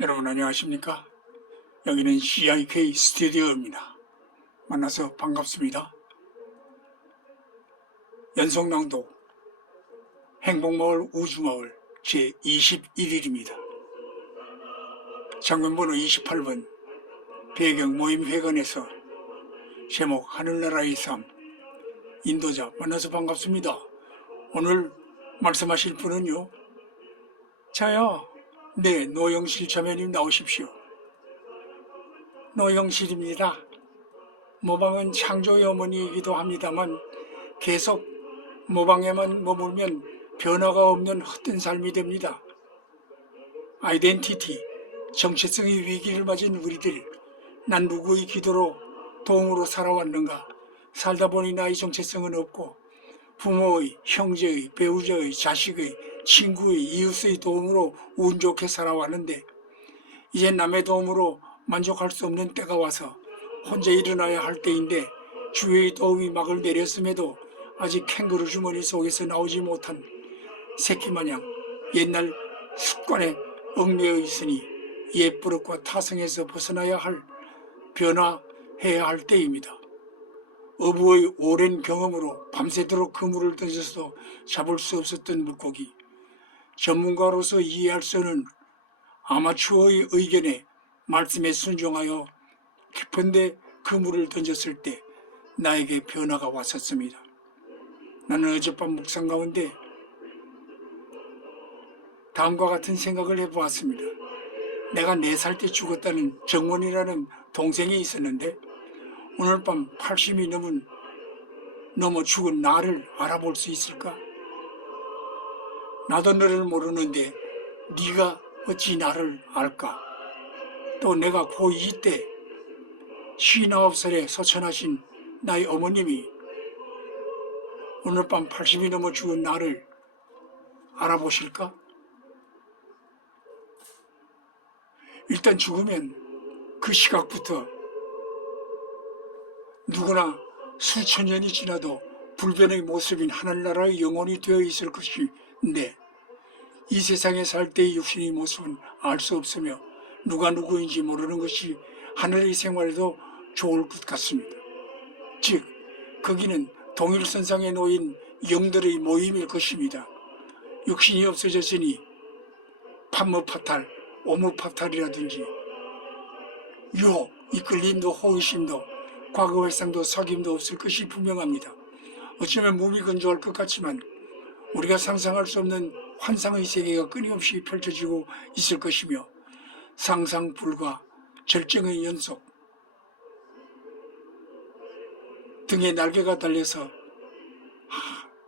여러분 안녕하십니까? 여기는 CIK 스튜디오입니다. 만나서 반갑습니다. 연속낭독 행복마을 우주마을 제21일입니다. 장면번호 28번 배경 모임회관에서 제목 하늘나라의 삶 인도자 만나서 반갑습니다. 오늘 말씀하실 분은요. 저요. 네, 노영실 자매님 나오십시오. 노영실입니다. 모방은 창조의 어머니이기도 합니다만 계속 모방에만 머물면 변화가 없는 헛된 삶이 됩니다. 아이덴티티, 정체성의 위기를 맞은 우리들, 난 누구의 기도로 도움으로 살아왔는가? 살다 보니 나의 정체성은 없고 부모의, 형제의, 배우자의, 자식의, 친구의, 이웃의 도움으로 운 좋게 살아왔는데 이제 남의 도움으로 만족할 수 없는 때가 와서 혼자 일어나야 할 때인데 주위의 도움이 막을 내렸음에도 아직 캥거루 주머니 속에서 나오지 못한 새끼마냥 옛날 습관에 얽매여 있으니 옛 버릇과 타성에서 벗어나야 할 변화해야 할 때입니다. 어부의 오랜 경험으로 밤새도록 그물을 던져서 잡을 수 없었던 물고기, 전문가로서 이해할 수 없는 아마추어의 의견에 말씀에 순종하여 깊은데 그물을 던졌을 때 나에게 변화가 왔었습니다. 나는 어젯밤 묵상 가운데 다음과 같은 생각을 해보았습니다. 내가 4살 때 죽었다는 정원이라는 동생이 있었는데 오늘 밤 80이 넘어 죽은 나를 알아볼 수 있을까? 나도 너를 모르는데 네가 어찌 나를 알까? 또 내가 고2 때 59살에 소천하신 나의 어머님이 오늘 밤 80이 넘어 죽은 나를 알아보실까? 일단 죽으면 그 시각부터 누구나 수천 년이 지나도 불변의 모습인 하늘나라의 영혼이 되어 있을 것인데 이 세상에 살 때의 육신의 모습은 알 수 없으며 누가 누구인지 모르는 것이 하늘의 생활에도 좋을 것 같습니다. 즉, 거기는 동일선상에 놓인 영들의 모임일 것입니다. 육신이 없어졌으니 판무파탈, 오무파탈이라든지 유혹, 이끌림도 호기심도 과거 회상도 사귐도 없을 것이 분명합니다. 어쩌면 무미건조할 것 같지만 우리가 상상할 수 없는 환상의 세계가 끊임없이 펼쳐지고 있을 것이며 상상 불가 절정의 연속 등에 날개가 달려서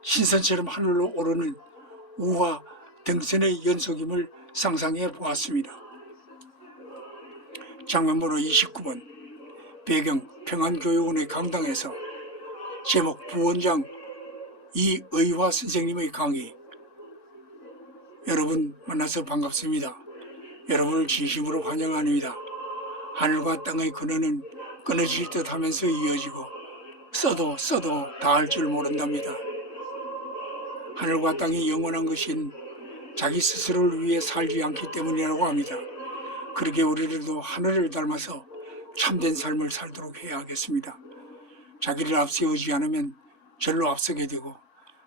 신선처럼 하늘로 오르는 우화 등선의 연속임을 상상해 보았습니다. 장면번호 29번 배경 평안교육원의 강당에서 제목 부원장 이의화 선생님의 강의 여러분 만나서 반갑습니다. 여러분을 진심으로 환영합니다. 하늘과 땅의 근원은 끊어질 듯 하면서 이어지고 써도 닿을 줄 모른답니다. 하늘과 땅이 영원한 것인 자기 스스로를 위해 살지 않기 때문이라고 합니다. 그렇게 우리들도 하늘을 닮아서 참된 삶을 살도록 해야 하겠습니다. 자기를 앞세우지 않으면 절로 앞서게 되고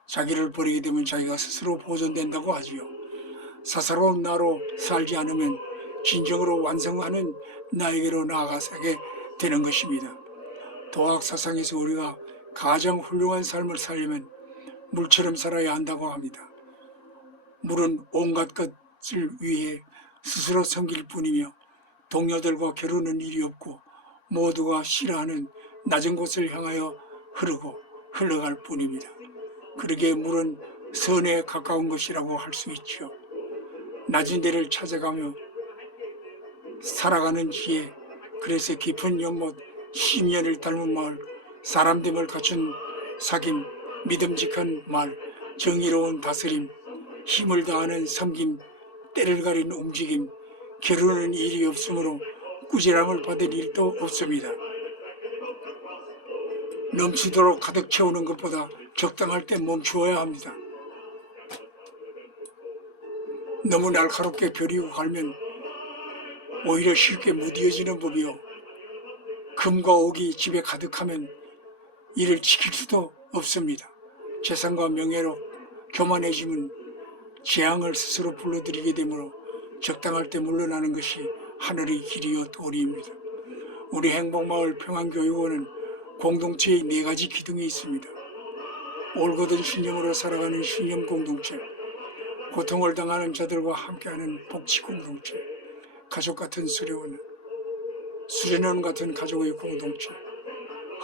자기를 버리게 되면 자기가 스스로 보존된다고 하지요. 사사로운 나로 살지 않으면 진정으로 완성하는 나에게로 나아가게 되는 것입니다. 도학 사상에서 우리가 가장 훌륭한 삶을 살려면 물처럼 살아야 한다고 합니다. 물은 온갖 것을 위해 스스로 섬길 뿐이며 동료들과 겨루는 일이 없고 모두가 싫어하는 낮은 곳을 향하여 흘러갈 뿐입니다. 그러기에 물은 선에 가까운 것이라고 할 수 있죠. 낮은 데를 찾아가며 살아가는 지혜, 그래서 깊은 연못, 심연을 닮은 말, 사람됨을 갖춘 사귐, 믿음직한 말, 정의로운 다스림, 힘을 다하는 섬김, 때를 가리는 움직임, 겨루는 일이 없으므로 꾸지람을 받을 일도 없습니다. 넘치도록 가득 채우는 것보다 적당할 때 멈추어야 합니다. 너무 날카롭게 벼리고 갈면 오히려 쉽게 무디어지는 법이요. 금과 옥이 집에 가득하면 이를 지킬 수도 없습니다. 재산과 명예로 교만해지면 재앙을 스스로 불러들이게 되므로 적당할 때 물러나는 것이 하늘의 길이요 도리입니다. 우리 행복마을 평안교육원은 공동체의 4가지 기둥이 있습니다. 올곧은 신념으로 살아가는 신념 공동체, 고통을 당하는 자들과 함께하는 복지 공동체, 가족 같은 수련원 같은 가족의 공동체,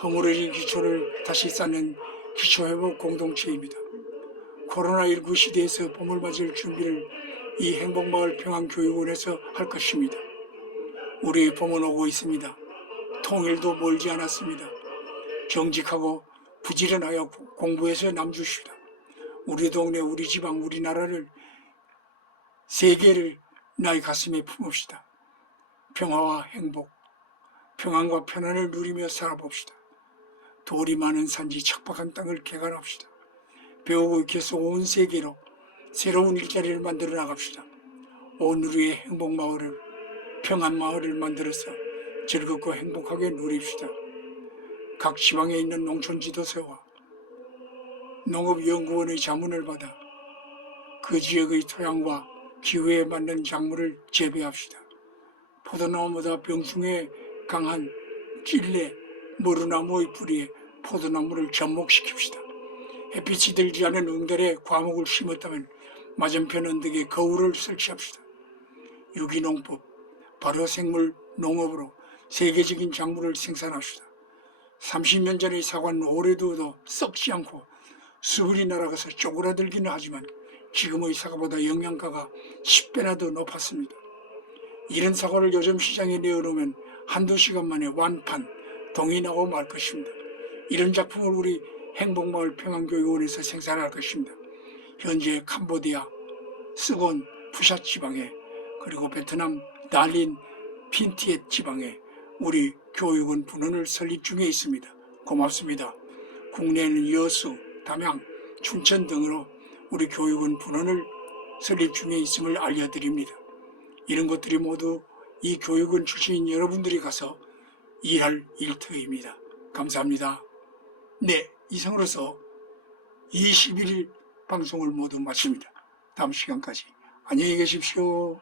허물어진 기초를 다시 쌓는 기초회복 공동체입니다. 코로나19 시대에서 봄을 맞을 준비를 이 행복마을 평안교육원에서 할 것입니다. 우리의 봄은 오고 있습니다. 통일도 멀지 않았습니다. 정직하고 부지런하여 공부해서 남주시다. 우리 동네, 우리 지방, 우리나라를, 세계를 나의 가슴에 품읍시다. 평화와 행복, 평안과 편안을 누리며 살아봅시다. 돌이 많은 산지 척박한 땅을 개간합시다. 배우고 익혀서 온 세계로 새로운 일자리를 만들어 나갑시다. 오늘의 행복마을을, 평안마을을 만들어서 즐겁고 행복하게 누립시다. 각 지방에 있는 농촌지도서와 농업연구원의 자문을 받아 그 지역의 토양과 기후에 맞는 작물을 재배합시다. 포도나무보다 병충해에 강한 찔레, 머루나무의 뿌리에 포도나무를 접목시킵시다. 햇빛이 들지 않은 응달에 과목을 심었다면 맞은편 언덕에 거울을 설치합시다. 유기농법, 발효생물 농업으로 세계적인 작물을 생산합시다. 30년 전의 사과는 오래 두어도 썩지 않고 수분이 날아가서 쪼그라들기는 하지만 지금의 사과보다 영양가가 10배나 더 높았습니다. 이런 사과를 요즘 시장에 내어놓으면 한두 시간 만에 완판, 동이 나고 말 것입니다. 이런 작품을 우리 행복마을 평안교육원에서 생산할 것입니다. 현재 캄보디아, 스곤, 푸샷 지방에, 그리고 베트남 달린 핀티엣 지방에 우리 교육원 분원을 설립 중에 있습니다. 고맙습니다. 국내에는 여수, 담양, 춘천 등으로 우리 교육원 분원을 설립 중에 있음을 알려드립니다. 이런 것들이 모두 이 교육원 출신인 여러분들이 가서 일할 일터입니다. 감사합니다. 네, 이상으로서 21일 방송을 모두 마칩니다. 다음 시간까지 안녕히 계십시오.